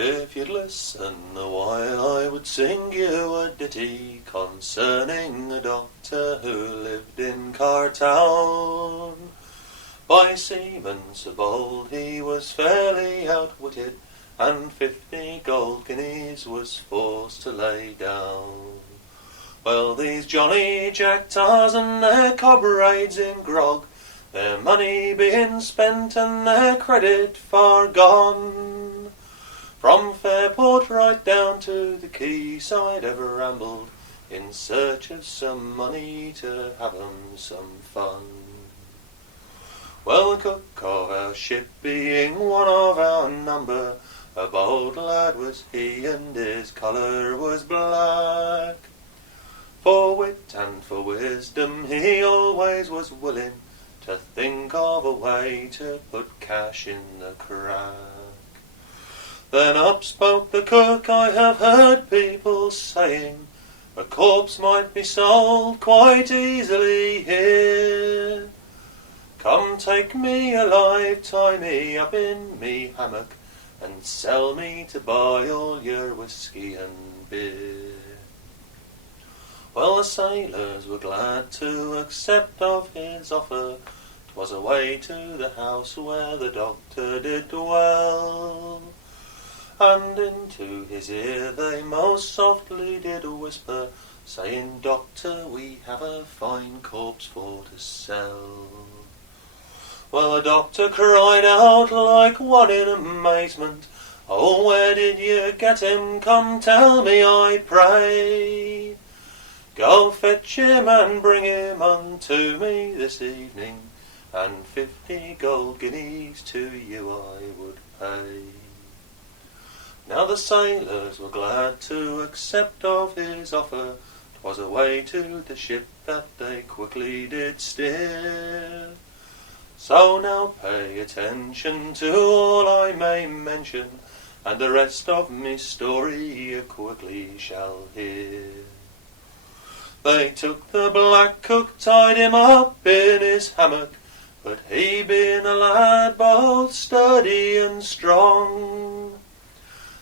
If you'd listen a while, I would sing you a ditty concerning a doctor who lived in Cartown. By seamen so bold he was fairly outwitted, and 50 gold guineas was forced to lay down. Well, these jolly jack tars and their comrades in grog, their money being spent and their credit far gone. From Fairport right down to the quayside ever rambled, in search of some money to have 'em some fun. Well, the cook of our ship being one of our number, a bold lad was he and his colour was black. For wit and for wisdom he always was willing to think of a way to put cash in the crack. Then up spoke the cook, I have heard people saying, a corpse might be sold quite easily here. Come take me alive, tie me up in me hammock, and sell me to buy all your whiskey and beer. Well, the sailors were glad to accept of his offer. 'Twas a way to the house where the doctor did dwell, and into his ear they most softly did whisper, saying, Doctor, we have a fine corpse for to sell. Well, the doctor cried out like one in amazement, Oh, where did you get him? Come tell me, I pray. Go fetch him and bring him unto me this evening, and 50 gold guineas to you I would pay. Now the sailors were glad to accept of his offer. 'Twas a way to the ship that they quickly did steer. So now pay attention to all I may mention, and the rest of me story you quickly shall hear. They took the black cook, tied him up in his hammock, but he being a lad both sturdy and strong,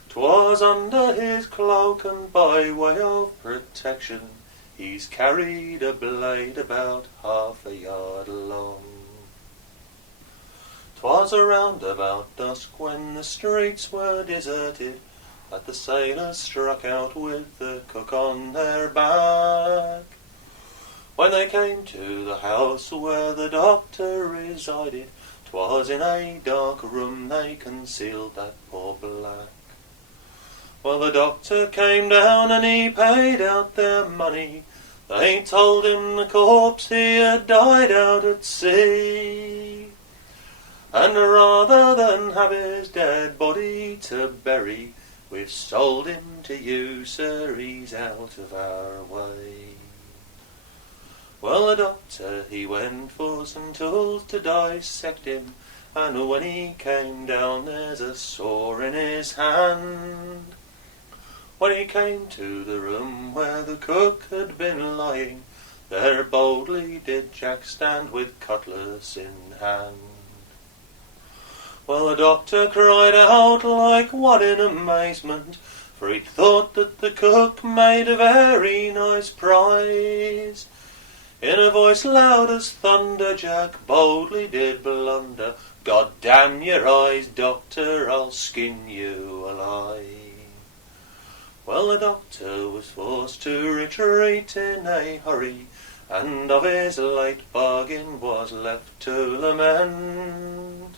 'twas under his cloak, and by way of protection he's carried a blade about half a yard long. 'Twas around about dusk, when the streets were deserted, that the sailors struck out with the cook on their back. When they came to the house where the doctor resided, 'twas in a dark room they concealed that poor black. Well, the doctor came down and he paid out their money. They told him the corpse he had died out at sea, and rather than have his dead body to bury, we've sold him to you, sir, he's out of our way. Well, the doctor, he went for some tools to dissect him, and when he came down there's a sore in his hand. When he came to the room where the cook had been lying, there boldly did Jack stand with cutlass in hand. Well, the doctor cried out like one in amazement, for he thought that the cook made a very nice prize. In a voice loud as thunder, Jack boldly did blunder, God damn your eyes, doctor, I'll skin you alive. Well, the doctor was forced to retreat in a hurry, and of his late bargain was left to lament,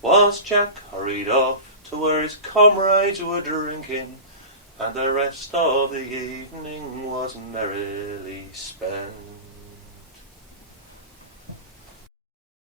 whilst Jack hurried off to where his comrades were drinking, and the rest of the evening was merrily spent.